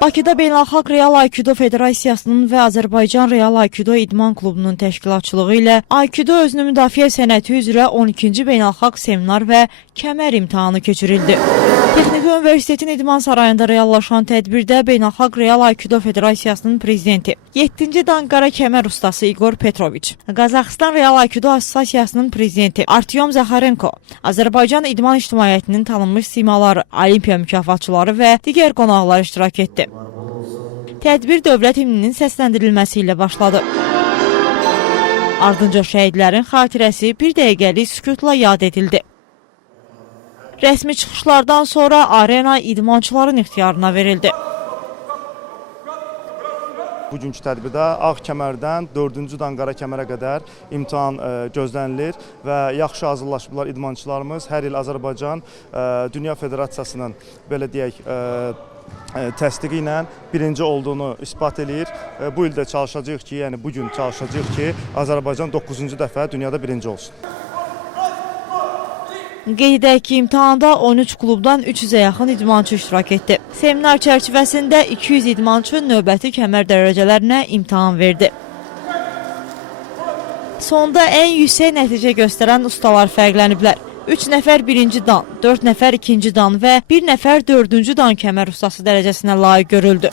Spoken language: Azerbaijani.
Bakıda Beynəlxalq Real Aikido Federasiyasının və Azərbaycan Real Aikido İdman Klubunun təşkilatçılığı ilə Aikido özünü müdafiə sənəti üzrə 12-ci beynəlxalq seminar və kəmər imtahanı keçirildi. Texniki Universitetin İdman Sarayında reallaşan tədbirdə Beynəlxalq Real Aikido Federasiyasının prezidenti, 7-ci dan qara kəmər ustası İqor Petroviç, Qazaxıstan Real Aikido Assosiasiyasının prezidenti Artyom Zaxarenko, Azərbaycan İdman İctimaiyyətinin tanınmış simaları, olimpiya mükafatçıları və digər qonaqlar iştirak etdi. Tədbir dövlət himninin səsləndirilməsi ilə başladı. Ardınca şəhidlərin xatirəsi bir dəqiqəlik sükutla yad edildi. Rəsmi çıxışlardan sonra arena idmançıların ixtiyarına verildi. Bugünkü tədbirdə ağ kəmərdən 4-cü dan qara kəmərə qədər imtahan gözlənilir və yaxşı hazırlaşıblar idmançılarımız. Hər il Azərbaycan Dünya Federasiyasının belə deyək təsdiqi ilə birinci olduğunu isbat edir. Bu ildə çalışacağıq ki, yəni bugün çalışacağıq ki, Azərbaycan 9-cu dəfə dünyada birinci olsun. Qeyd edək ki, imtahanda 13 klubdan 300-ə yaxın idmançı iştirak etdi. Seminar çərçivəsində 200 idmançı növbəti kəmər dərəcələrinə imtahan verdi. Sonda ən yüksək nəticə göstərən ustalar fərqləniblər. 3 nəfər 1-ci dan, 4 nəfər 2-ci dan və 1 nəfər 4-cü dan kəmər ustası dərəcəsinə layiq görüldü.